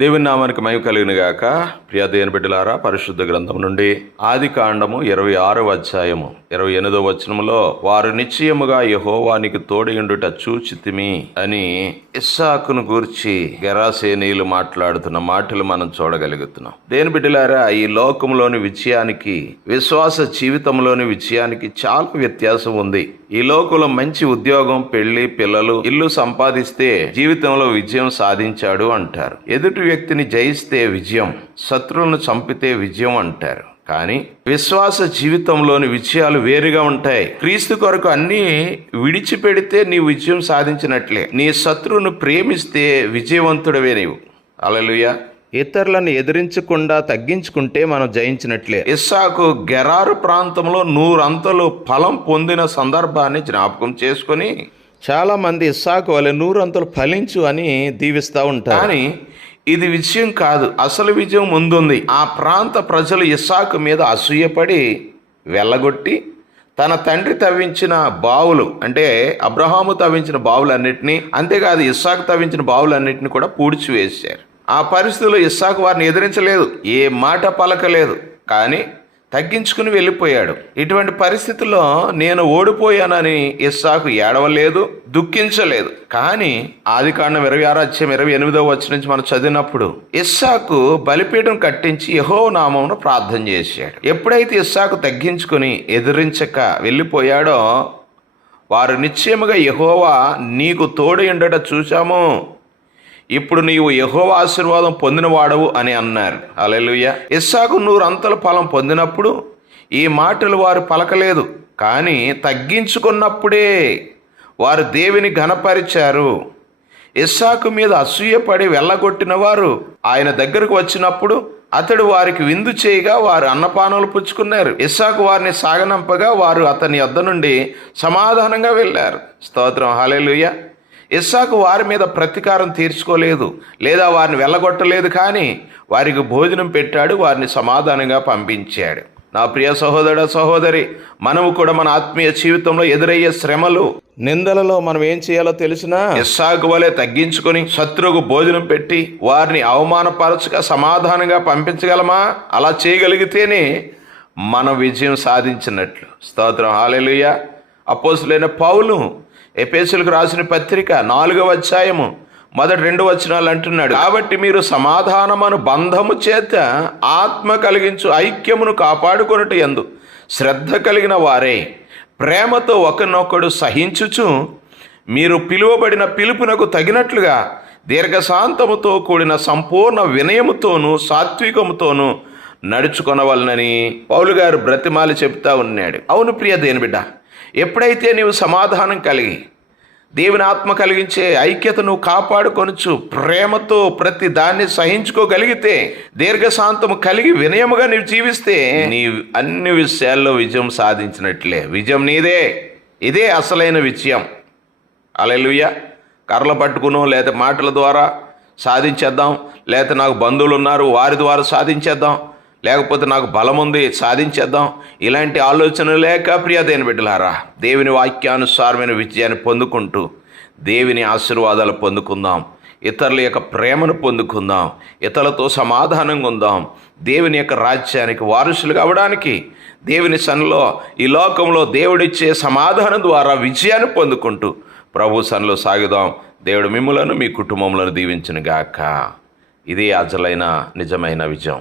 దేవుని నామానికి మయం కలిగినగాక ప్రియ బిడ్డలారా పరిశుద్ధ గ్రంథం నుండి ఆది కాండము ఇరవై ఆరవ అధ్యాయము. ఇరవై ఎనిమిదవ వచనములో వారు నిశ్చయముగా యహోవానికి తోడియుండుట చూచితిమి అని ఇస్సాకును గూర్చి గెరాసేనీయులు మాట్లాడుతున్న మాటలు మనం చూడగలుగుతున్నాం. దేని బిడ్డలారా ఈ లోకంలోని విజయానికి విశ్వాస జీవితంలోని విజయానికి చాలా వ్యత్యాసం ఉంది. ఈ లోకంలో మంచి ఉద్యోగం పెళ్ళి పిల్లలు ఇల్లు సంపాదిస్తే జీవితంలో విజయం సాధించాడు అంటారు. ఎదుటి వ్యక్తిని జయిస్తే విజయం శత్రువులను చంపితే విజయం అంటారు. కానీ విశ్వాస జీవితంలోని విజయాలు వేరుగా ఉంటాయి. క్రీస్తు కొరకు అన్ని విడిచిపెడితే నీ విజయం సాధించినట్లే. నీ శత్రువును ప్రేమిస్తే విజయవంతుడవే నీవు. అలలుయా ఇతరులను ఎదిరించకుండా తగ్గించుకుంటే మనం జయించినట్లే. ఇస్సాకు గెరారు ప్రాంతంలో నూరంతలు ఫలం పొందిన సందర్భాన్ని జ్ఞాపకం చేసుకొని చాలా మంది ఇస్సాకు వలె నూరంతలు ఫలించు అని దీవిస్తూ ఉంటారు. కానీ ఇది విజయం కాదు అసలు విజయం ముందుంది. ఆ ప్రాంత ప్రజలు ఇస్సాకు మీద అసూయపడి వెళ్ళగొట్టి తన తండ్రి తవ్వించిన బావులు అంటే అబ్రహాము తవ్వించిన బావులన్నిటినీ అంతేకాదు ఇస్సాకు తవ్వించిన బావులన్నిటిని కూడా పూడ్చివేశారు. ఆ పరిస్థితిలో ఇస్సాకు వారిని ఎదిరించలేదు ఏ మాట పలకలేదు. కానీ తగ్గించుకుని వెళ్ళిపోయాడు. ఇటువంటి పరిస్థితుల్లో నేను ఓడిపోయానని ఇస్సాకు ఏడవలేదు దుఃఖించలేదు. కానీ ఆది కాండం ఇరవై ఆరు అధ్యాయం ఇరవై ఎనిమిదో వచ్చి నుంచి మనం చదివినప్పుడు ఇస్సాకు బలిపీఠం కట్టించి యహో నామమును ప్రార్థన చేశాడు. ఎప్పుడైతే ఇస్సాకు తగ్గించుకుని ఎదిరించక వెళ్ళిపోయాడో వారు నిశ్చయముగా యహోవా నీకు తోడు ఉండట చూశాము. ఇప్పుడు నీవు యహోవ ఆశీర్వాదం పొందినవాడవు అని అన్నారు. అలెలుయ్య ఇస్సాకు అంతల ఫలం పొందినప్పుడు ఈ మాటలు వారు పలకలేదు కానీ తగ్గించుకున్నప్పుడే వారు దేవిని ఘనపరిచారు. ఇస్సాకు మీద అసూయపడి వెళ్ళగొట్టిన వారు ఆయన దగ్గరకు వచ్చినప్పుడు అతడు వారికి విందు చేయగా వారు అన్నపానాలు పుచ్చుకున్నారు. ఇస్సాకు వారిని సాగనంపగా వారు అతని వద్ద నుండి సమాధానంగా వెళ్ళారు. స్తోత్రం. హాలేలుయ్య ఇస్సాకు వారి మీద ప్రతీకారం తీర్చుకోలేదు లేదా వారిని వెళ్ళగొట్టలేదు కానీ వారికి భోజనం పెట్టాడు వారిని సమాధానంగా పంపించాడు. నా ప్రియ సహోదర సహోదరి మనము కూడా మన ఆత్మీయ జీవితంలో ఎదురయ్యే శ్రమలు నిందలలో మనం ఏం చేయాలో తెలిసిన ఇస్సాకు వలె తగ్గించుకొని శత్రువుకు భోజనం పెట్టి వారిని అవమానపరచక సమాధానంగా పంపించగలమా? అలా చేయగలిగితేనే మన విజయం సాధించినట్లు. స్తోత్రం. హాలెలుయ్య అపోసులైన పౌలు ఎపేసులకు రాసిన పత్రిక నాలుగవ అధ్యాయము మొదటి రెండు వచనాలు అంటున్నాడు. కాబట్టి మీరు సమాధానమను బంధము చేత ఆత్మ కలిగించు ఐక్యమును కాపాడుకొనుట ఎందు శ్రద్ధ కలిగిన వారే ప్రేమతో ఒకరినొకడు సహించుచు మీరు పిలువబడిన పిలుపునకు తగినట్లుగా దీర్ఘశాంతముతో కూడిన సంపూర్ణ వినయముతోనూ సాత్వికముతోనూ నడుచుకొనవలనని పౌలు గారు బ్రతిమాలి చెప్తా ఉన్నాడు. అవును ప్రియ దేని బిడ్డ ఎప్పుడైతే నీవు సమాధానం కలిగి దేవుని ఆత్మ కలిగించే ఐక్యతను కాపాడుకొనుచు ప్రేమతో ప్రతి దాన్ని సహించుకోగలిగితే దీర్ఘశాంతము కలిగి వినయముగా నీవు జీవిస్తే నీ అన్ని విషయాల్లో విజయం సాధించినట్లే. విజయం నీదే. ఇదే అసలైన విజయం. అలెలుయ్య కర్రలు పట్టుకునో లేదా మాటల ద్వారా సాధించేద్దాం లేకపోతే నాకు బంధువులు ఉన్నారు వారి ద్వారా సాధించేద్దాం. లేకపోతే నాకు బలం ఉంది సాధించేద్దాం. ఇలాంటి ఆలోచన లేక ప్రియదైన బిడ్డలారా దేవుని వాక్యానుసారమైన విజయాన్ని పొందుకుంటూ దేవుని ఆశీర్వాదాలు పొందుకుందాం. ఇతరుల యొక్క ప్రేమను పొందుకుందాం. ఇతరులతో సమాధానంగా ఉందాం. దేవుని యొక్క రాజ్యానికి వారసులు కావడానికి దేవుని సన్లో ఈ లోకంలో దేవుడిచ్చే సమాధానం ద్వారా విజయాన్ని పొందుకుంటూ ప్రభు సన్లో సాగుదాం. దేవుడు మిమ్మలను మీ కుటుంబంలో దీవించిన గాక ఇదే అజలైన నిజమైన విజయం.